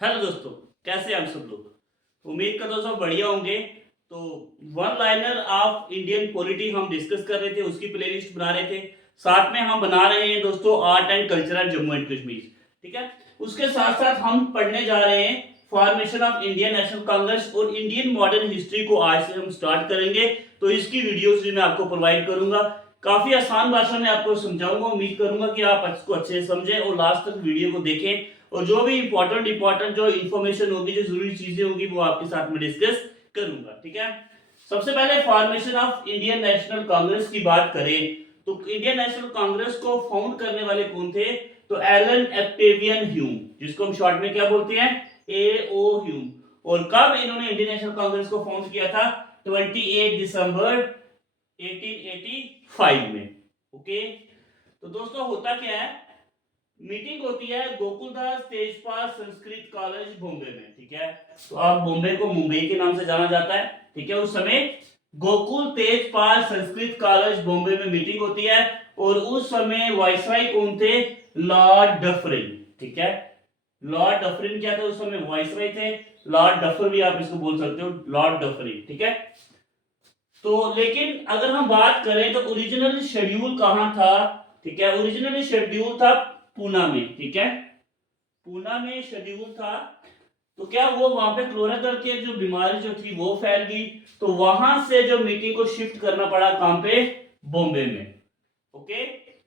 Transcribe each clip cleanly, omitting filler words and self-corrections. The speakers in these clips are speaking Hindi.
हेलो दोस्तों, कैसे हैं आप सब लोग। उम्मीद करता हूँ सब बढ़िया होंगे। तो one liner of Indian polity हम डिस्कस कर रहे थे, उसकी प्लेलिस्ट बना रहे थे। साथ में हम बना रहे हैं दोस्तों art and culture Jammu and Kashmir. ठीक है, उसके साथ साथ हम पढ़ने जा रहे हैं formation of Indian national Congress और इंडियन मॉडर्न हिस्ट्री को आज से हम स्टार्ट करेंगे। तो इसकी वीडियोस भी मैं आपको प्रोवाइड करूंगा, काफी आसान भाषा में आपको समझाऊंगा। उम्मीद करूंगा कि आप इसको अच्छे से समझें और लास्ट तक वीडियो को देखें, और जो भी इंपॉर्टेंट जो इन्फॉर्मेशन होगी, जो जरूरी चीजें होंगी, वो आपके साथ में डिस्कस करूंगा। ठीक है, सबसे पहले formation of Indian national Congress की बात करें तो इंडियन नेशनल कांग्रेस को फाउंड करने वाले कौन थे? तो एलन ऑक्टेवियन ह्यूम, जिसको हम शॉर्ट में क्या बोलते हैं, एओ ह्यूम। और कब इन्होंने इंडियन नेशनल कांग्रेस को फाउंड किया था? 28 दिसंबर 1885 में। ओके, तो दोस्तों होता क्या है, मीटिंग होती है गोकुलदास तेजपाल संस्कृत कॉलेज बॉम्बे में। ठीक है, तो आप बॉम्बे को मुंबई के नाम से जाना जाता है। ठीक है, उस समय गोकुल तेजपाल संस्कृत कॉलेज बॉम्बे में मीटिंग होती है, और उस समय वाइसराय कौन थे? Lord Dufferin. ठीक है, लॉर्ड डफरिन क्या थे उस समय? वाइसराय थे। लॉर्ड डफर भी आप इसको बोल सकते हो, लॉर्ड डफरिन। ठीक है, तो लेकिन अगर हम बात करें तो ओरिजिनल शेड्यूल कहां था? ठीक है, ओरिजिनली शेड्यूल था पूना में। ठीक है, पूना में शेड्यूल था। तो क्या वो वहां पे क्लोरादर की जो बीमारी जो थी वो फैल गई, तो वहां से जो मीटिंग को शिफ्ट करना पड़ा कहां पे? बॉम्बे में। ओके,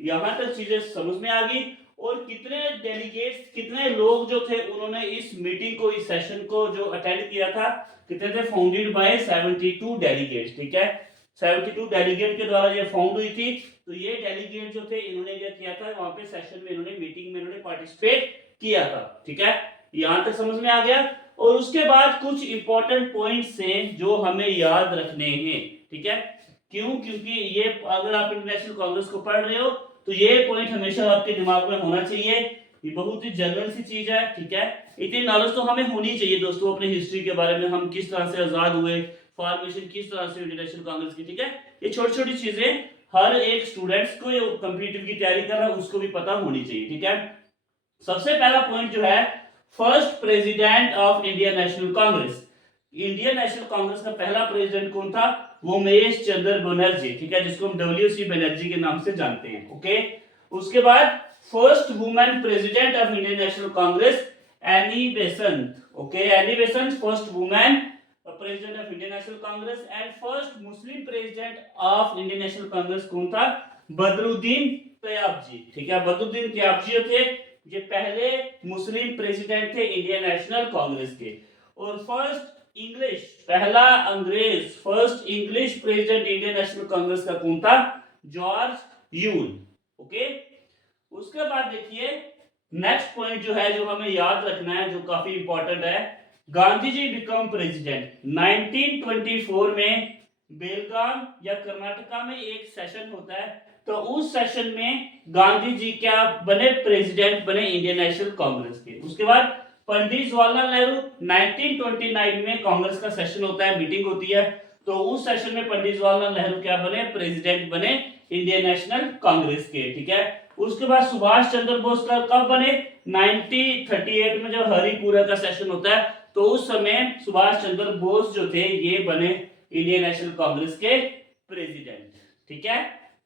यहां तक चीजें समझ में आ गई। और कितने डेलीगेट्स, कितने लोग जो थे उन्होंने इस मीटिंग को, इस सेशन को जो अटेंड किया था, कितने थे? Founded by 72 delegates. ठीक है, 72 डेलीगेट के द्वारा ये फाउंड हुई थी। तो ये डेलीगेट जो थे इन्होंने क्या किया था, वहां पे सेशन में इन्होंने, मीटिंग में इन्होंने पार्टिसिपेट किया था। ठीक है, यहां तक समझ में आ गया। और उसके बाद कुछ इंपॉर्टेंट पॉइंट्स हैं जो हमें याद रखने हैं। ठीक है, क्यों? क्योंकि ये अगर आप इंटरनेशनल कांग्रेस को पढ़ रहे हो तो ये पॉइंट हमेशा आपके दिमाग में होना चाहिए। ये बहुत ही जनरल सी चीज है। ठीक है, इतनी नॉलेज तो हमें होनी चाहिए दोस्तों अपने हिस्ट्री के बारे में, हम किस तरह से आजाद हुए, फॉर्मेशन किस तरह से इंटरनेशनल कांग्रेस की। ठीक है, ये छोटी छोटी चीजें हर एक स्टूडेंट्स को, कंपटीटिव की तैयारी कर रहा है उसको भी पता होनी चाहिए। ठीक है, सबसे पहला पॉइंट जो है, first president of Indian national Congress. Indian national Congress का पहला प्रेसिडेंट कौन था? वो उमेश चंद्र बनर्जी। ठीक है, जिसको हम डब्ल्यू.सी. बनर्जी के नाम से जानते हैं। ओके, उसके बाद first women president of Indian national Congress, Annie Besant. Okay, Annie Besant first women president of Indian national Congress. And first Muslim president of Indian national Congress कौन था? बदरुद्दीन तयाबजी। ठीक है, बदरुद्दीन तयाबजी थे, ये पहले मुस्लिम प्रेसिडेंट थे इंडियन नेशनल कांग्रेस के। और फर्स्ट इंग्लिश, पहला अंग्रेज, first English president Indian national Congress का कौन था? George Yule. ओके, उसके बाद देखिए नेक्स्ट पॉइंट जो है, जो हमें याद रखना है, जो काफी इंपॉर्टेंट है, गांधी जी बिकम प्रेसिडेंट 1924 में। बेलगाम या कर्नाटका में एक सेशन होता है, तो उस सेशन में गांधी जी क्या बने? प्रेसिडेंट बने इंडियन नेशनल कांग्रेस के। उसके बाद पंडित जवाहरलाल नेहरू 1929 में कांग्रेस का सेशन होता है, मीटिंग होती है, तो उस सेशन में पंडित जवाहरलाल नेहरू क्या बने? प्रेसिडेंट बने इंडियन नेशनल कांग्रेस के। ठीक है, उसके बाद सुभाष चंद्र बोस का कब बने? 1938 में जब हरिपुरा का सेशन होता है, तो उस समय सुभाष चंद्र बोस जो थे ये बने इंडियन नेशनल कांग्रेस के प्रेसिडेंट। ठीक है,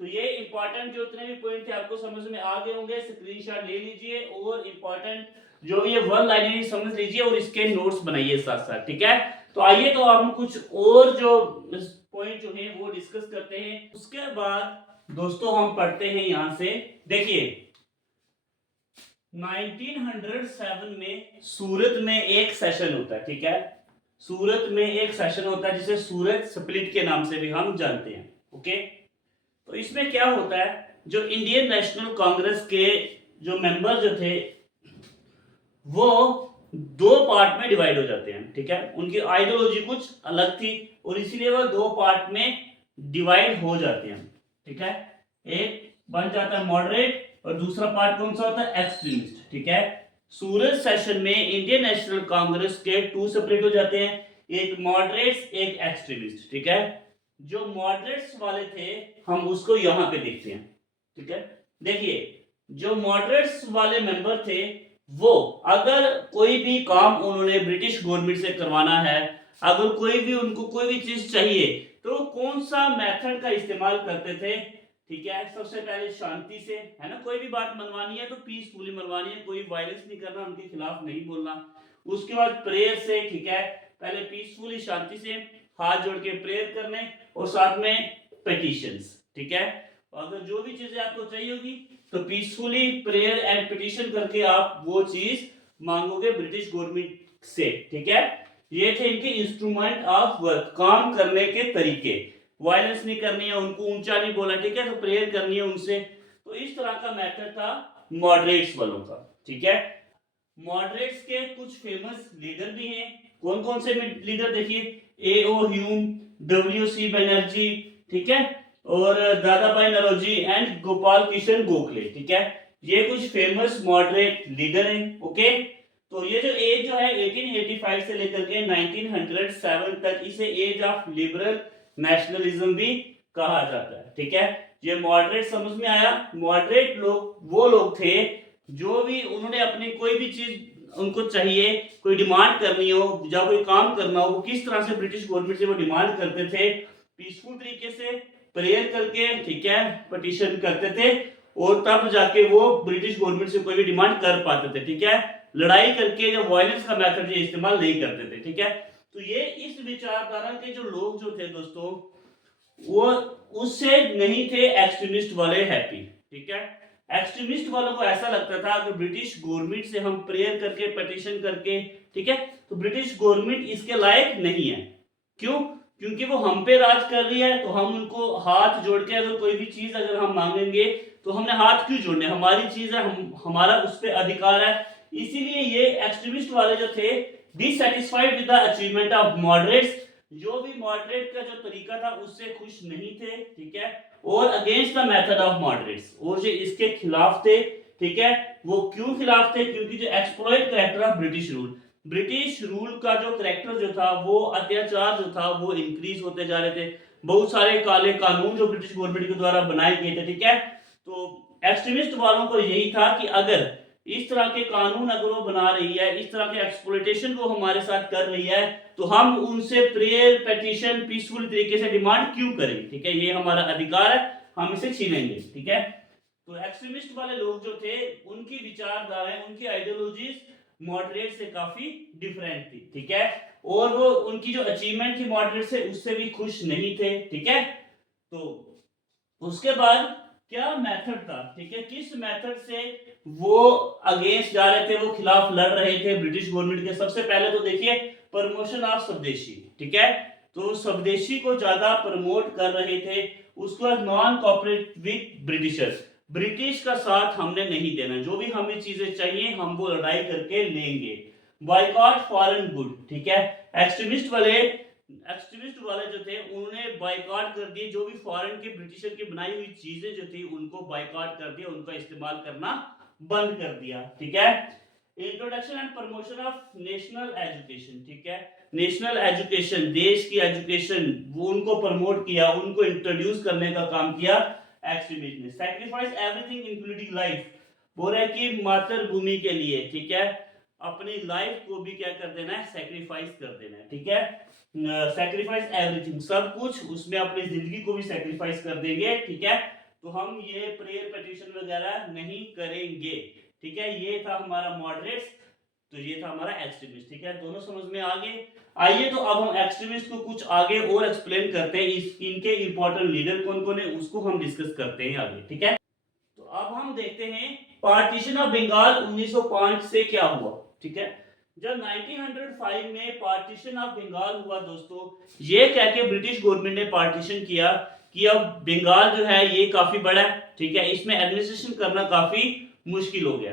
तो ये इंपॉर्टेंट जो इतने भी पॉइंट थे आपको समझ में आ गए होंगे, स्क्रीनशॉट ले लीजिए और इंपॉर्टेंट जो ये वन लाइनर समझ लीजिए और इसके नोट्स बनाइए साथ साथ। ठीक है, तो आइए तो हम कुछ और जो पॉइंट जो है वो डिस्कस करते हैं। उसके बाद दोस्तों हम पढ़ते हैं यहां से, देखिए 1907 में सूरत में एक सेशन होता है। ठीक है, सूरत में एक सेशन होता है जिसे सूरत स्प्लिट के नाम से भी हम जानते हैं। ओके, तो इसमें क्या होता है, जो इंडियन नेशनल कांग्रेस के जो मेंबर जो थे वो दो पार्ट में डिवाइड हो जाते हैं। ठीक है, उनकी आइडियोलॉजी कुछ अलग थी और इसीलिए वो दो पार्ट में डिवाइड हो जाते हैं। ठीक है, एक बन जाता है मॉडरेट और दूसरा पार्ट कौन सा होता है? एक्सट्रीमिस्ट। ठीक है, सूरत सेशन में इंडियन नेशनल कांग्रेस के टू सेपरेट हो जाते हैं, एक मॉडरेट्स, एक एक्सट्रीमिस्ट। ठीक है, जो मॉडरेट्स वाले थे हम उसको यहां पे देखते हैं। ठीक है, देखिए जो मॉडरेट्स वाले मेंबर थे वो अगर कोई भी काम उन्होंने ब्रिटिश गवर्नमेंट से करवाना है, अगर कोई भी उनको कोई भी चीज चाहिए, तो कौन सा मेथड का इस्तेमाल करते थे? ठीक है, सबसे पहले शांति से, है ना, कोई भी बात मनवानी है तो पीसफुली मनवानी है, कोई वायलेंस नहीं करना, उनके खिलाफ नहीं बोलना। उसके बाद प्रेयर से, ठीक है, पहले पीसफुली शांति से हाथ जोड़ के प्रेयर करने, और साथ में पिटीशंस, ठीक है। अगर जो भी चीजें आपको चाहिए होगी तो पीसफुली प्रेयर एंड पिटीशन करके आप वो चीज मांगोगे ब्रिटिश गवर्नमेंट से, ठीक है। ये थे इनके इंस्ट्रूमेंट ऑफ वर्क, काम करने के तरीके। वायलेंस नहीं करनी है, उनको ऊंचा नहीं बोला, ठीक है, तो प्रेयर करनी है उनसे। तो इस तरह का मेथड था मॉडरेट्स वालों का, ठीक है। मॉडरेट्स के कुछ फेमस लीडर भी हैं। कौन कौन से लीडर देखिए, ए.ओ. ह्यूम, डब्ल्यू.सी. बनर्जी, ठीक है, और दादाभाई नौरोजी एंड गोपाल कृष्ण गोखले, ठीक है। ये कुछ फेमस मॉडरेट लीडर हैं, ओके। तो ये जो एज जो है 1885 से लेकर के 1907 तक, इसे एज ऑफ लिबरल नेशनलिज्म भी कहा जाता है, ठीक है। ये मॉडरेट समझ में आया? मॉडरेट लोग वो लोग थे जो भी उन्होंने अपनी कोई भी चीज उनको चाहिए, कोई डिमांड करनी हो या कोई काम करना हो, वो किस तरह से ब्रिटिश गवर्नमेंट से वो डिमांड करते थे? पीसफुल तरीके से प्रेयर करके, ठीक है, पिटीशन करते थे, और तब जाके वो ब्रिटिश गवर्नमेंट से कोई भी डिमांड कर पाते थे, ठीक है। लड़ाई करके या वायलेंस का मेथड ये इस्तेमाल नहीं करते थे, ठीक है। तो ये इस विचारधारा के जो लोग जो थे दोस्तों, वो उससे नहीं थे एक्सट्रीमिस्ट वाले हैप्पी, ठीक है। एक्सट्रीमिस्ट वालों को ऐसा लगता था अगर ब्रिटिश गवर्नमेंट से हम प्रेयर करके पिटीशन करके, ठीक है, तो ब्रिटिश गवर्नमेंट इसके लायक नहीं है। क्यों? क्योंकि वो हम पे राज कर रही है, तो हम उनको हाथ जोड़ के अगर कोई भी चीज अगर हम मांगेंगे तो हमने हाथ क्यों जोड़ने, हमारी चीज है, हमारा उस पर अधिकार है। इसीलिए ये एक्सट्रीमिस्ट वाले जो थे, dissatisfied with the achievement of moderates, जो भी मॉडरेट का जो तरीका था उससे खुश नहीं थे, ठीक है, और against the method of moderates, और जो इसके खिलाफ थे, ठीक है। वो क्यों खिलाफ थे? क्योंकि जो exploit character of British rule का जो करेक्टर जो था, वो अत्याचार जो था वो इंक्रीज होते जा रहे थे। बहुत सारे काले कानून जो ब्रिटिश गवर्नमेंट के द्वारा बनाए गए थे, ठीक है। तो एक्सट्रीमिस्ट वालों को यही था कि अगर इस तरह के कानून अगर वो बना रही है, इस तरह के एक्सप्लॉइटेशन वो हमारे साथ कर रही है, तो हम उनसे प्रेयर पिटीशन पीसफुल तरीके से डिमांड क्यों करें, ठीक है, ये हमारा अधिकार है, हम इसे छीनेंगे, ठीक है। तो एक्सट्रीमिस्ट वाले लोग जो थे, उनकी विचारधाराएं, उनकी आइडियोलॉजीज मॉडरेट से काफी डिफरेंट थी, ठीक है, और वो उनकी जो अचीवमेंट थी मॉडरेट से, उससे भी खुश नहीं थे, ठीक है। तो उसके बाद क्या मेथड था, ठीक है, किस मेथड से वो अगेंस्ट जा रहे थे, वो खिलाफ लड़ रहे थे ब्रिटिश गवर्नमेंट के? सबसे पहले तो देखिए प्रमोशन ऑफ स्वदेशी, ठीक है, तो स्वदेशी को ज्यादा प्रमोट कर रहे थे। उसके बाद non cooperate with Britishers, British का साथ हमने नहीं देना, जो भी हमें चीजें चाहिए हम वो लड़ाई करके लेंगे। बॉयकॉट फॉरेन गुड, ठीक है, एक्सट्रीमिस्ट वाले जो थे उन्होंने बाइकआउट कर दिए, जो भी फॉरेन के ब्रिटिशर की बनाई हुई चीजें जो थी उनको बाइकआउट कर दिया, उनका इस्तेमाल करना बंद कर दिया, ठीक है। Introduction and promotion of national education, ठीक है, नेशनल एजुकेशन, देश की एजुकेशन, वो उनको प्रमोट किया, उनको इंट्रोड्यूस करने का काम किया एक्सट्रीमिस्ट ने। सैक्रिफाइस एवरीथिंग इंक्लूडिंग लाइफ, बोल रहा है कि मातृभूमि के लिए, ठीक है, अपनी लाइफ को भी क्या कर देना है, सैक्रिफाइस कर देना है, ठीक है। सैक्रिफाइस एवरीथिंग, सब कुछ, उसमें अपनी जिंदगी को भी सैक्रिफाइस कर देंगे, ठीक है। तो हम ये प्रेयर पिटीशन वगैरह नहीं करेंगे, ठीक है। ये था हमारा मॉडरेट्स, तो ये था हमारा एक्सट्रीमिस्ट, ठीक है। दोनों समझ में आ गए? आइए तो अब हम एक्सट्रीमिस्ट को कुछ आगे और एक्सप्लेन करते हैं, इनके इंपॉर्टेंट लीडर कौन कौन है उसको हम डिस्कस करते हैं आगे, ठीक है। तो अब हम देखते हैं पार्टीशन ऑफ बंगाल 1905 से क्या हुआ, ठीक है। जब 1905 में पार्टीशन ऑफ बंगाल हुआ दोस्तों, ये कह के ब्रिटिश गवर्नमेंट ने पार्टीशन किया कि अब बंगाल जो है ये काफी बड़ा है, ठीक है, इसमें एडमिनिस्ट्रेशन करना काफी मुश्किल हो गया।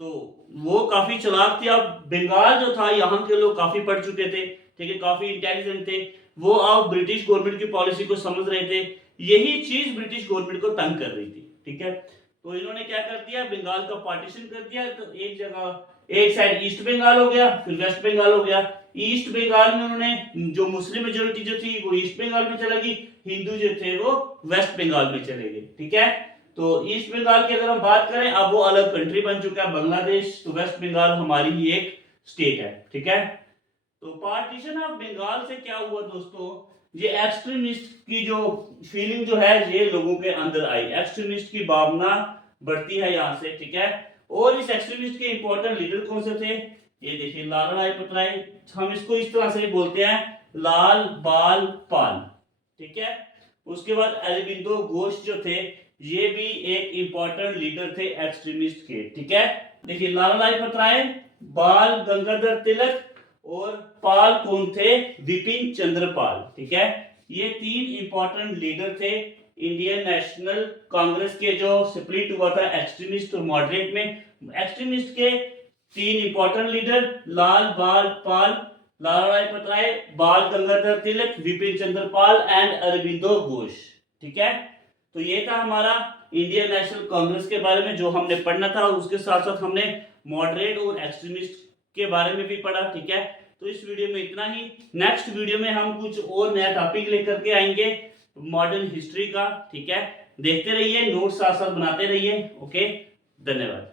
तो वो काफी चालाक थे। अब बंगाल जो था, यहाँ के लोग काफी पढ़ चुके थे, ठीक है, काफी इंटेलिजेंट थे, वो अब ब्रिटिश गवर्नमेंट की पॉलिसी को समझ रहे थे। यही चीज ब्रिटिश गवर्नमेंट को तंग कर रही थी, ठीक है। तो इन्होंने क्या कर दिया, बंगाल का पार्टीशन कर दिया। तो एक जगह, एक साइड ईस्ट बंगाल हो गया, फिर वेस्ट बंगाल हो गया। ईस्ट बंगाल में उन्होंने जो मुस्लिम मेजोरिटी जो थी वो ईस्ट बंगाल में चला गई, हिंदू जो थे वो वेस्ट बंगाल में चले गए, ठीक है। तो ईस्ट बंगाल की अगर हम बात करें, अब वो अलग कंट्री बन चुका है बांग्लादेश, तो वेस्ट बंगाल हमारी ही एक स्टेट है, ठीक है। तो पार्टीशन ऑफ बंगाल से क्या हुआ दोस्तों, ये एक्सट्रीमिस्ट की जो फीलिंग जो है ये लोगों के अंदर आई, एक्सट्रीमिस्ट की भावना बढ़ती है यहाँ से, ठीक है। और इस एक्सट्रीमिस्ट के इंपॉर्टेंट लीडर कौन से थे, ये देखिए लाला लाजपत राय, हम इसको इस तरह से बोलते हैं लाल बाल पाल, ठीक है। उसके बाद अरबिंदो घोष जो थे, ये भी एक इंपॉर्टेंट लीडर थे एक्सट्रीमिस्ट के, ठीक है। देखिए लाला लाजपत राय, बाल गंगाधर तिलक और पाल कौन थे, विपिन चंद्र पाल, ठीक है। ये तीन इंपॉर्टेंट लीडर थे इंडियन नेशनल कांग्रेस के, जो स्प्लिट हुआ था एक्सट्रीमिस्ट और मॉडरेट में। एक्सट्रीमिस्ट के तीन इंपॉर्टेंट लीडर, लाल बाल पाल, लाला लाजपत राय, बाल गंगाधर तिलक, विपिन चंद्र पाल एंड अरबिंदो घोष, ठीक है। तो ये था हमारा इंडियन नेशनल कांग्रेस के बारे में जो हमने पढ़ना था, और उसके साथ साथ हमने मॉडरेट और एक्सट्रीमिस्ट के बारे में भी पढ़ा, ठीक है। तो इस वीडियो में इतना ही। नेक्स्ट वीडियो में हम कुछ और नया टॉपिक लेकर के आएंगे मॉडर्न हिस्ट्री का, ठीक है। देखते रहिए, नोट्स साथ साथ बनाते रहिए। ओके, धन्यवाद।